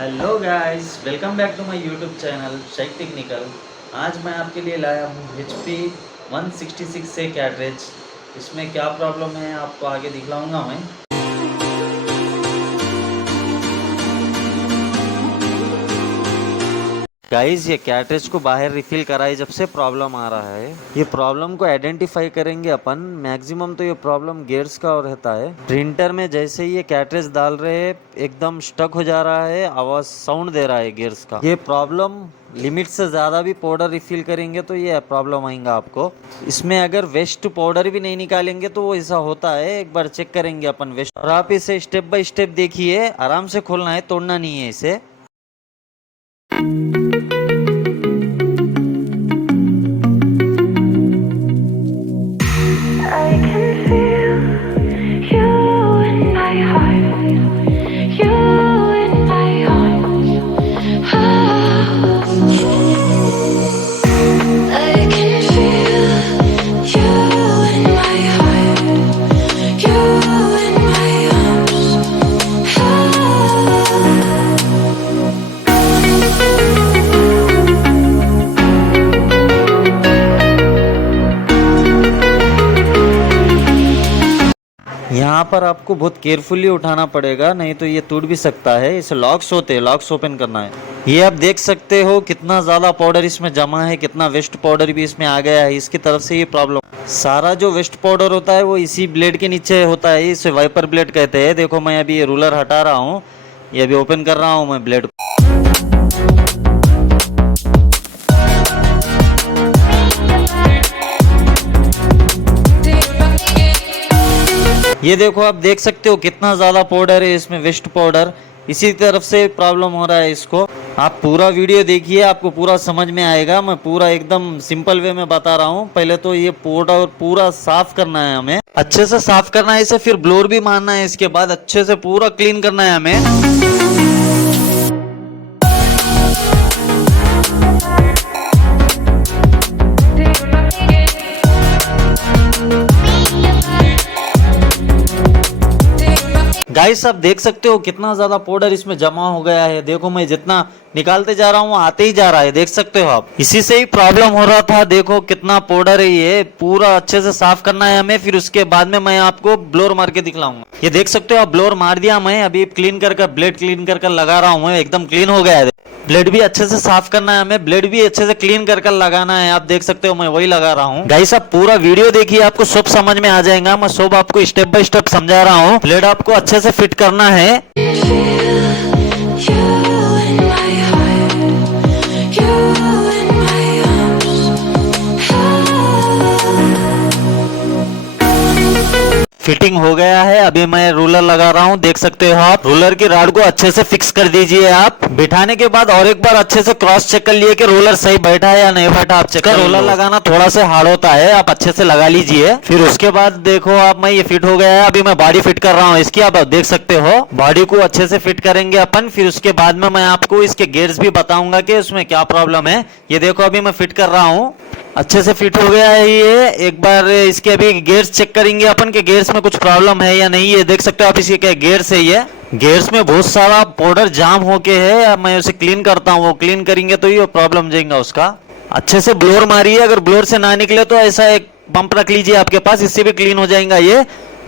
Hello guys, welcome back to my YouTube channel Shaikh technical. आज मैं आपके लिए लाया हूँ HP 166 से कैटरेज। इसमें क्या प्रॉब्लम है आपको आगे दिखलाऊंगा मैं। गाइस, ये कैटरेज को बाहर रिफिल कराई जब से प्रॉब्लम आ रहा है। ये प्रॉब्लम को आइडेंटिफाई करेंगे अपन। मैक्सिमम तो ये प्रॉब्लम गियर्स का रहता है। प्रिंटर में जैसे ही ये कैटरेज डाल रहे हैं एकदम स्टक हो जा रहा है, आवाज साउंड दे रहा है गियर्स का। ये प्रॉब्लम लिमिट से ज़्यादा भी पाउडर रिफिल करेंगे तो ये प्रॉब्लम आएगा आपको। इसमें अगर वेस्ट पाउडर भी नहीं निकालेंगे तो वो ऐसा होता है। एक बार चेक करेंगे अपन वेस्ट, और आप इसे स्टेप बाय स्टेप देखिए। आराम से खोलना है, तोड़ना नहीं है इसे। यहाँ पर आपको बहुत केयरफुली उठाना पड़ेगा, नहीं तो ये टूट भी सकता है। इसे लॉक्स होते हैं, लॉक्स ओपन करना है। ये आप देख सकते हो कितना ज़्यादा पाउडर इसमें जमा है, कितना वेस्ट पाउडर भी इसमें आ गया है। इसकी तरफ से ये प्रॉब्लम, सारा जो वेस्ट पाउडर होता है वो इसी ब्लेड के नीचे होता है। इसे वाइपर ब्लेड कहते हैं। देखो, मैं अभी ये रूलर हटा रहा हूँ, ये अभी ओपन कर रहा हूँ मैं ब्लेड। ये देखो, आप देख सकते हो कितना ज़्यादा पाउडर है इसमें, वेस्ट पाउडर। इसी तरफ से प्रॉब्लम हो रहा है इसको। आप पूरा वीडियो देखिए, आपको पूरा समझ में आएगा। मैं पूरा एकदम सिंपल वे में बता रहा हूँ। पहले तो ये पाउडर पूरा साफ करना है हमें, अच्छे से साफ करना है इसे, फिर ब्लोर भी मारना है। इसके बाद अच्छे से पूरा क्लीन करना है हमें। गाइस, आप देख सकते हो कितना ज्यादा पाउडर इसमें जमा हो गया है। देखो, मैं जितना निकालते जा रहा हूँ आते ही जा रहा है, देख सकते हो आप। इसी से ही प्रॉब्लम हो रहा था। देखो कितना पाउडर है, ये पूरा अच्छे से साफ करना है हमें। फिर उसके बाद में मैं आपको ब्लोर मार के दिखलाऊंगा। ये देख सकते हो आप, ब्लोर मार दिया मैं। अभी क्लीन कर ब्लेड क्लीन कर लगा रहा हूँ मैं। एकदम क्लीन हो गया है। ब्लेड भी अच्छे से साफ करना है हमें, ब्लेड भी अच्छे से क्लीन कर लगाना है। आप देख सकते हो मैं वही लगा रहा हूँ। गाइस, आप पूरा वीडियो देखिए, आपको सब समझ में आ जाएगा। मैं सब आपको स्टेप बाय स्टेप समझा रहा हूँ। ब्लेड आपको अच्छे से फिट करना है। फिटिंग हो गया है। अभी मैं रूलर लगा रहा हूँ, देख सकते हो आप। रूलर की रॉड को अच्छे से फिक्स कर दीजिए आप। बिठाने के बाद और एक बार अच्छे से क्रॉस चेक कर लिए कि रोलर सही बैठा है या नहीं बैठा। आप चेक कर, रोलर लगाना थोड़ा सा हार्ड होता है, आप अच्छे से लगा लीजिए। फिर उसके बाद देखो आप, मैं ये फिट हो गया है। अभी मैं बॉडी फिट कर रहा हूँ इसकी। आप देख सकते हो, बॉडी को अच्छे से फिट करेंगे अपन। फिर उसके बाद में मैं आपको इसके गियर्स भी बताऊंगा कि उसमें क्या प्रॉब्लम है। ये देखो, अभी मैं फिट कर रहा हूँ, अच्छे से फिट हो गया है ये। एक बार इसके अभी गियर्स चेक करेंगे अपन के गियर्स में कुछ प्रॉब्लम है या नहीं। ये देख सकते हो आप, इसके क्या गियर्स है। ये गियर्स में बहुत सारा पाउडर जाम होके है। अब मैं उसे क्लीन करता हूँ, वो क्लीन करेंगे तो ये प्रॉब्लम जाएगा उसका। अच्छे से ब्लोर मारिए। अगर ब्लोर से ना निकले तो ऐसा एक पंप रख लीजिए आपके पास, इससे भी क्लीन हो जाएगा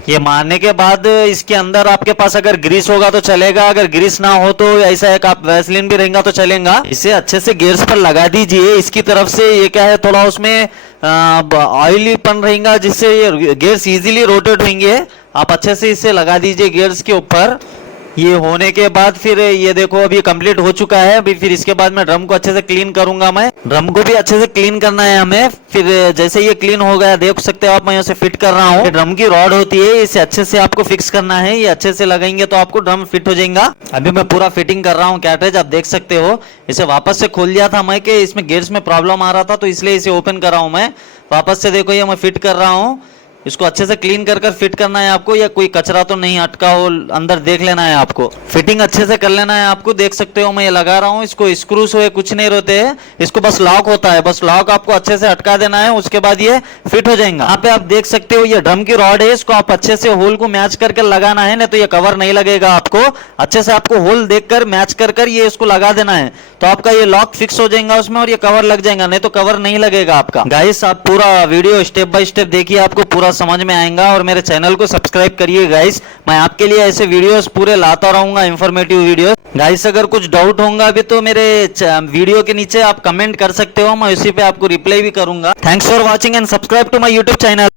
ये मारने के बाद इसके अंदर आपके पास अगर ग्रीस होगा तो चलेगा, अगर ग्रीस ना हो तो ऐसा एक आप वैसलीन भी रहेगा तो चलेगा। इसे अच्छे से गियर्स पर लगा दीजिए। इसकी तरफ से ये क्या है, थोड़ा उसमें ऑयलीपन रहेगा, जिससे ये गियर्स इजीली रोटेट होंगे। आप अच्छे से इसे लगा दीजिए गियर्स के ऊपर। ये होने के बाद फिर ये देखो, अभी कंप्लीट हो चुका है। अभी फिर इसके बाद मैं ड्रम को अच्छे से क्लीन करूंगा। मैं ड्रम को भी अच्छे से क्लीन करना है हमें। फिर जैसे ये क्लीन हो गया, देख सकते हो आप, मैं इसे फिट कर रहा हूँ। ड्रम की रॉड होती है, इसे अच्छे से आपको फिक्स करना है। ये अच्छे से लगाएंगे तो आपको ड्रम फिट हो जाएगा। अभी मैं पूरा फिटिंग कर रहा हूँ कैटरेज, आप देख सकते हो। इसे वापस से खोल दिया था मैं कि इसमें गियर्स में प्रॉब्लम आ रहा था, तो इसलिए इसे ओपन कर रहा हूँ मैं वापस से। देखो, ये मैं फिट कर रहा हूँ। इसको अच्छे से क्लीन कर फिट करना है आपको, या कोई कचरा तो नहीं अटका हो अंदर देख लेना है आपको। फिटिंग अच्छे से कर लेना है आपको। देख सकते हो मैं ये लगा रहा हूँ, इसको स्क्रूस हुए कुछ नहीं रहते हैं, इसको बस लॉक होता है, बस लॉक आपको अच्छे से अटका देना है, उसके बाद ये फिट हो जाएगा। यहाँ पे आप देख सकते हो ये ड्रम की रॉड है, इसको आप अच्छे से होल को मैच करके लगाना है, नहीं तो ये कवर नहीं लगेगा आपको। अच्छे से आपको होल देखकर मैच कर ये इसको लगा देना है, तो आपका ये लॉक फिक्स हो जाएगा उसमें और ये कवर लग जाएगा, नहीं तो कवर नहीं लगेगा आपका। गाइस आप पूरा वीडियो स्टेप बाय स्टेप देखिए, आपको पूरा समझ में आएगा। और मेरे चैनल को सब्सक्राइब करिए गाइस, मैं आपके लिए ऐसे वीडियोस पूरे लाता रहूंगा, इंफॉर्मेटिव वीडियो। गाइस अगर कुछ डाउट होगा भी तो मेरे वीडियो के नीचे आप कमेंट कर सकते हो, मैं उसी पे आपको रिप्लाई भी करूंगा। Thanks for watching and subscribe to my YouTube channel.